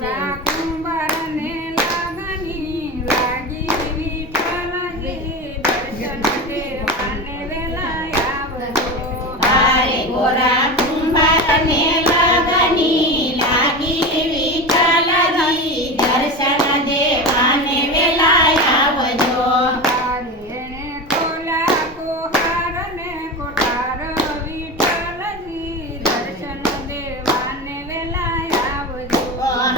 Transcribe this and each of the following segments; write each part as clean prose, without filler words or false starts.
ગોરા કુંભારને લાગણી લાગી વિઠ્ઠલજી દર્શન દેવાને વેલા આવજો. હારે ગોરા કુંભારને લાગણી લાગી વિઠ્ઠલજી દર્શન દેવાને વેલા આવજો. તારે એણે ખોલા કોહારને કોઠાર વિઠ્ઠલજી દર્શન દેવાને વેલા આવજો.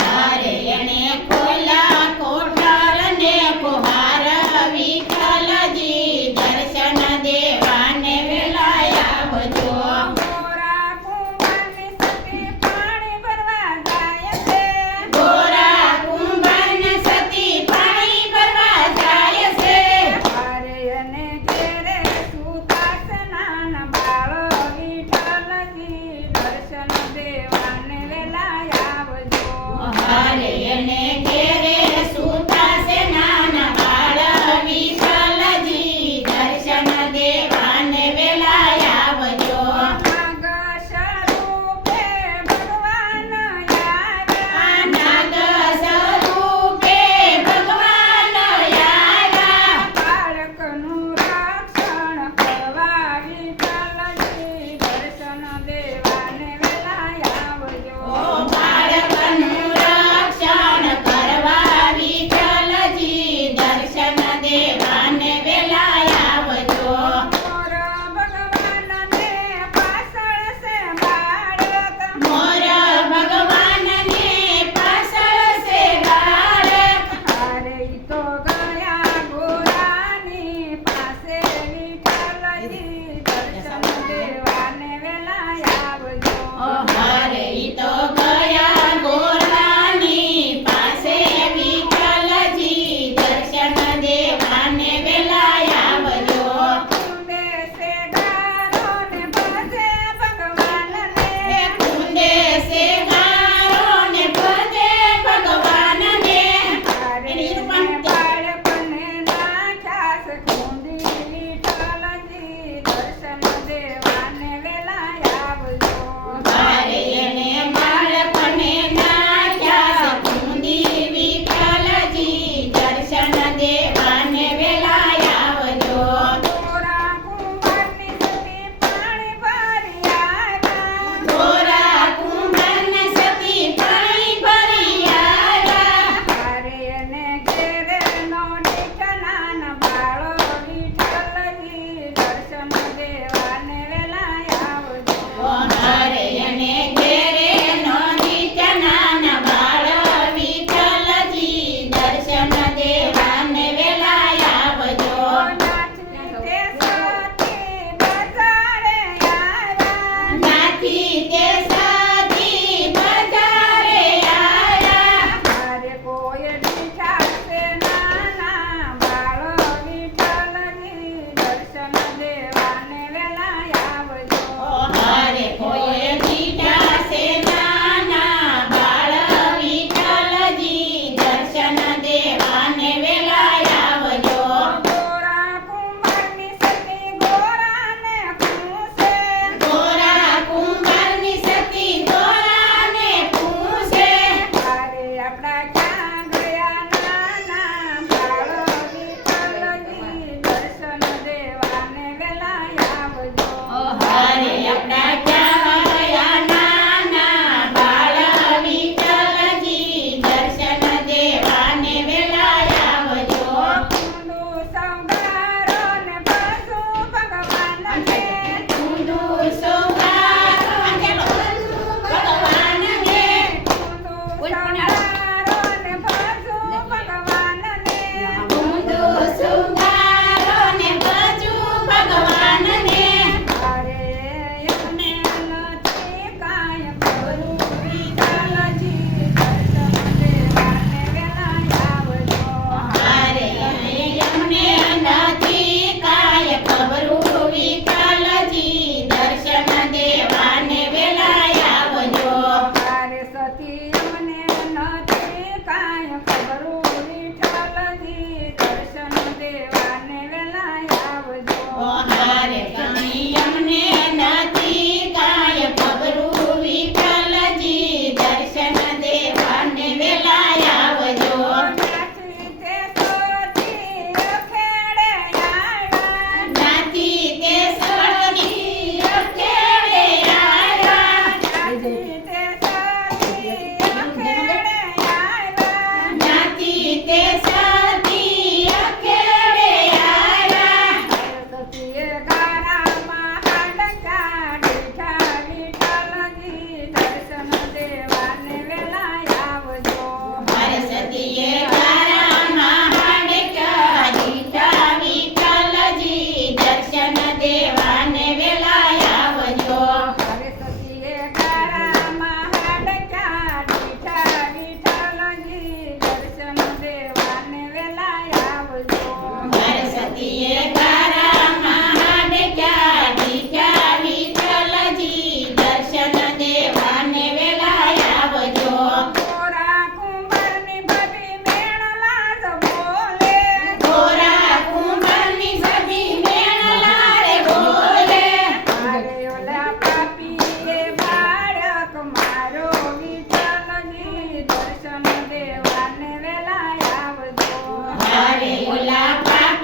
હારે એણે ખોલા કોઠાર ને કુહાર વિઠ્ઠલજી દર્શન દેવાને વેલા આવજો. ગોરા કુંભારની સતી પાણી ભરવા જાય છે. ગોરા કુંભારને સતી પાણી ભરવા જાય છે. હારે અને ઘેરે સૂતા છે નાના બાળ વિઠ્ઠલજી દર્શન દેવાને વેલા આવજો. હારે એને ઘેરે સૂતા છે નાના બાળ વિઠ્ઠલજી દર્શન દેવાને વેલા આવજો. નાગ સ્વરૂપે ભગવાન આવ્યા. નાગ સ્વરૂપે ભગવાન આવ્યા. બાળકનું રક્ષણ કરવા વિઠ્ઠલજી દર્શન દેવાને વેલા આવજો. બાળકનું રક્ષણ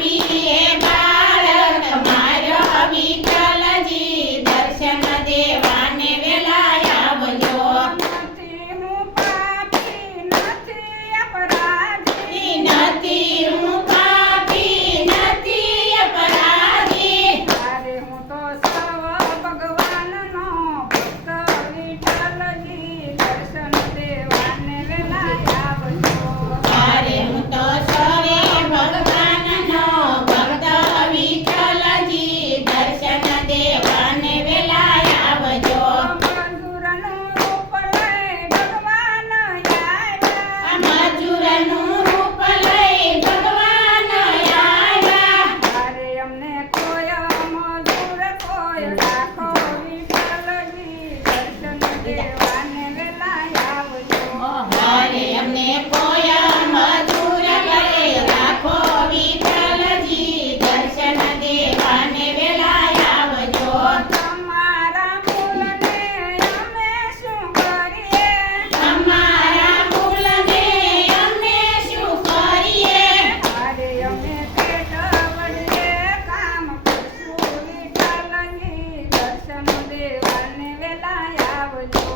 પાપી એ બાળક મારો વિઠ્ઠલજી દર્શન દેવાને વેલા આવજો નથી હું પાપી નથી અપરાધી નથી હું પાપી નથી અપરાધી અરે હું તો સર્વ ભગવાનનો ભક્ત વિઠ્ઠલજી દર્શન દેવાને વેલા આવજો અરે હું તો સરે ભગવાનનો ભક્ત વિઠ્ઠલજી દર્શન દેવાને વેલા આવજો મજૂરનું રૂપ લઈ ભગવાન આવ્યા મજૂરનું રૂપ લઈ ભગવાન આવ્યા અરે અમને કોઈ મજૂર કોઈ રાખો વિઠ્ઠલજી દર્શન દેવાને વેલા આવજો અરે અમને કોઈ મજૂર કરે રાખો વિઠ્ઠલજી દર્શન દેવાને વેલા આવજો તમારા મૂલને અમે શું કરીએ અમારા મૂલને અમે શું કરીએ અરે અમે પેટ વળીએ કામ કરશું વિઠ્ઠલજી દર્શન દેવાને વેલા આવજો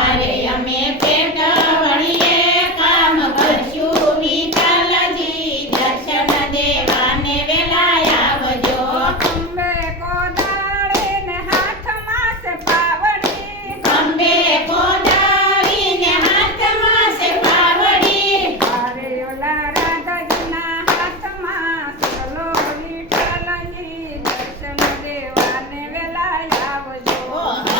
અરે અમે પેટ વળીએ કામ કરશું વિઠ્ઠલજી દર્શન દેવાને વેલા આવજો અંબે કોદાળીને હાથમાં છે પાવડી અંબે કોદાળીને હાથમાં છે પાવડી અરે ઓલા રાધાજીના હાથમાં સગલો વિઠ્ઠલજી દર્શન દેવાને વેલા આવજો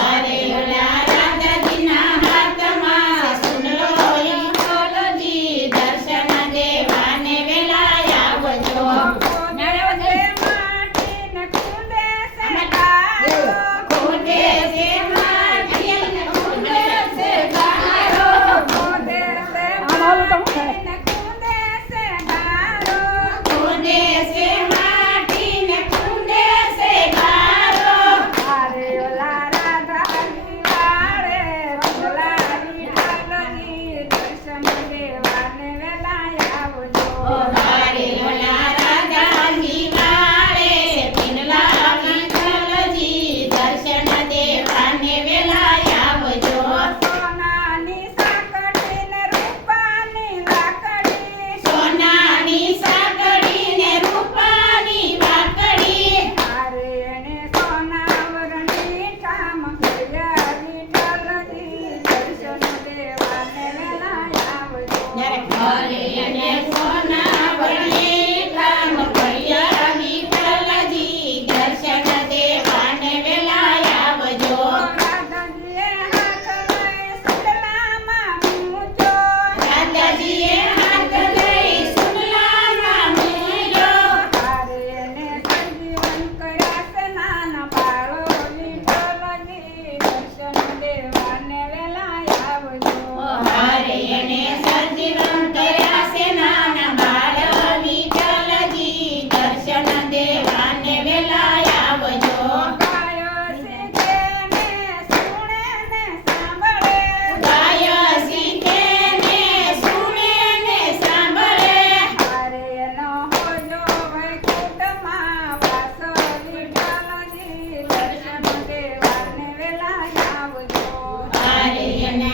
અરે ઓલા રાધાજીના હાથમાં સુનલો વિઠ્ઠલજી દર્શન દેવાને વેલા આવજો ખોદે માટીને ખૂંદે છે ગારો. ખોદે છે માટીને ખૂંદે છે ગારો ખોદે છે માટીને ખૂંદે છે ગારો. ખોદે છે માટીને ખૂંદે છે ગારો અરે ઓલા રાધાજી વાળે ભલા વિઠ્ઠલજી દર્શન દેવાને વેલા આવજો અરે ઓલા રાધાજી વાળે પિનલા વિઠ્ઠલજી દર્શન દેવાને વેલા આવજો સોનાની સાંકળીને રૂપાની લાકડી સોનાની સાંકળીને રૂપાની વાકડી અરે એને સોનાવરણી કામ કર્યા વિઠ્ઠલજી દર્શન દેવાને વેલા આવજો અરે એને સોના વળી કામ કર્યા વિઠ્ઠલજી દર્શન દેવાને વેલા આવજો રાધાજીએ હાથ લઈ સુતલામાં મૂજો રાધાજીએ હાથ લઈ સુનલામાં મૂક્યો અરે એને સંજીવન કર્યા છે નાના બાળો વિઠ્ઠલજી દર્શન દેવાને વેલા આવજો અરે એને સજીવન કર્યા છે નાના બાળ વિઠ્ઠલજી દર્શન દેવાને વેલા આવજો ગાયો શીખે ને સુણે ને સાંભળે ગાય શીખે ને સુણે ને સાંભળે અરે એનો હોજો વૈકુંઠમાં વાસ વિઠ્ઠલજી દર્શન દેવાને વેલા આવજો અરે એને